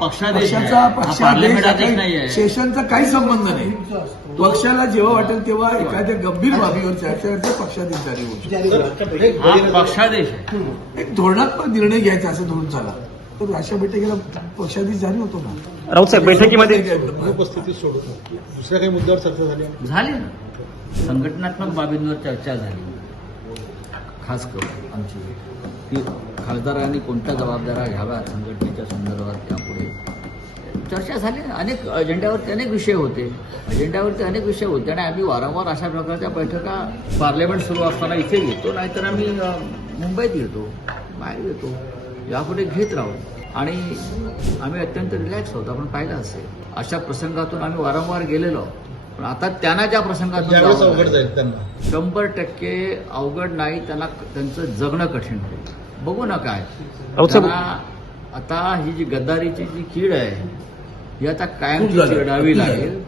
पक्षाचा पार्लमेंटात नाहीये. सेशनचा काही संबंध नाही. पक्षाला जेव्हा वाटेल तेव्हा एखाद्या गंभीर बाबीवर चर्चा करते पक्षादेश जारी होऊ शकतो. हा पक्षादेश आहे. एक धोरणात्मक निर्णय घ्यायचा असं धोरण झाला तर अशा बैठकीला पक्षादेश जारी होतो ना. राऊत साहेब बैठकीमध्ये उपस्थिती सोडून दुसऱ्या काही मुद्द्यावर चर्चा झाली ना संघटनात्मक बाबींवर चर्चा झाली. खास करून आमची की खासदारांनी कोणत्या जबाबदाऱ्या घ्याव्यात संघटनेच्या संदर्भात यापुढे चर्चा झाली. अनेक अजेंड्यावरती अनेक विषय होते आणि आम्ही वारंवार अशा प्रकारच्या बैठका पार्लमेंट सुरू असताना इथे घेतो, नाहीतर आम्ही मुंबईत येतो, बाहेर येतो, यापुढे घेत राहू. आणि आम्ही अत्यंत रिलॅक्स होतो. आपण पाहिलं असेल अशा प्रसंगातून आम्ही वारंवार गेलेलो. पण आता त्यांना ज्या प्रसंगातून अवघड जाईल त्यांना 100% अवघड नाही. त्यांना त्यांचं जगणं कठीण होईल. बघू ना काय साहेब आता ही जी गद्दारीची जी कीड आहे ही आता कायमची चिरडावी लागेल.